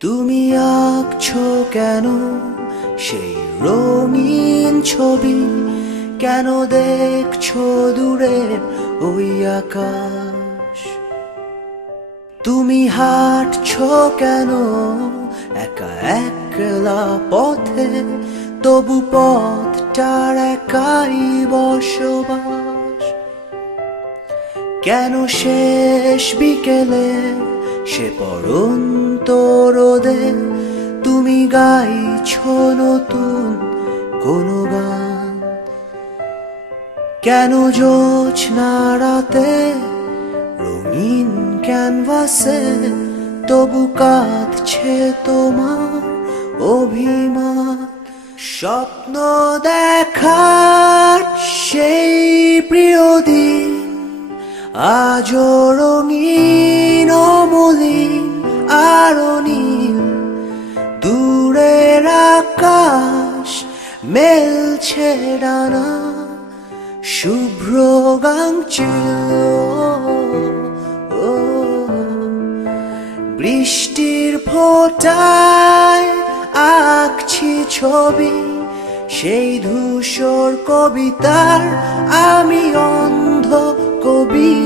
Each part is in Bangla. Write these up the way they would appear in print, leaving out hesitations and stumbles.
তুমি আঁকছো কেন সেই রঙিন ছবি? কেন দেখছো দূরের ওই আকাশ? তুমি হাঁটছো কেন একা একলা পথে? তবু পথটার একাই বসবাস। কেন শেষ বিকেলে সে পড়ন্ত রোদে তুমি গাইছো নতুন কোনো গান? কেন জোছনা রাতে রঙিন ক্যানভাসে তবু কাঁদছে তোমার অভিমান? স্বপ্ন দেখার সেই প্রিয় দিন আজও রঙিন অমলিন আরো নীল। দূরের আকাশ মেলছে ডানা শুভ্র গাংচিল। বৃষ্টির ফোঁটায় আঁকছি ছবি সেই ধূসর কবিতার আমি অন্ধ কবি।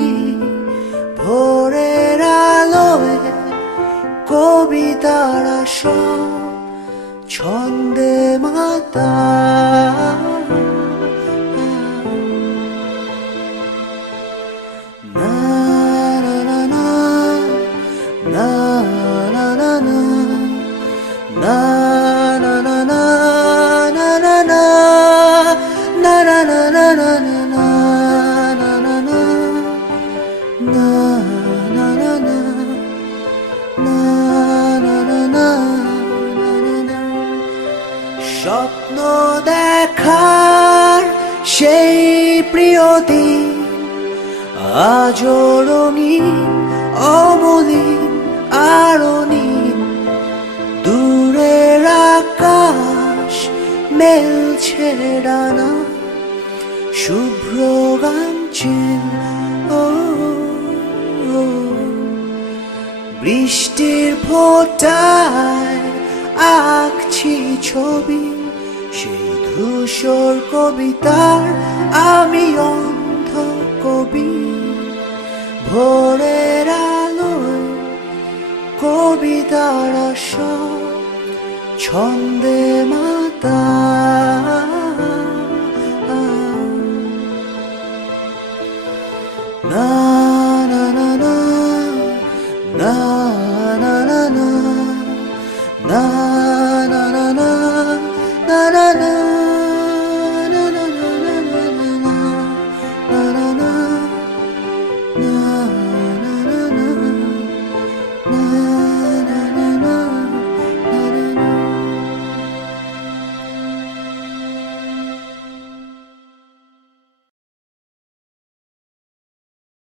ভোরের আলোয় কবিতার সব ছন্দে মাতা। স্বপ্ন দেখার সেই প্রিয় দিন আজও রঙিন অমলিন আরো নীল। দূরের আকাশ মেলছে ডানা শুভ্র গাংচিল। বৃষ্টির ফোঁটায় আঁকছি ছবি সেই ধূসর কবিতার আমি অন্ধ কবি। ভোরের আলোয় কবিতার সব ছন্দে মাতা।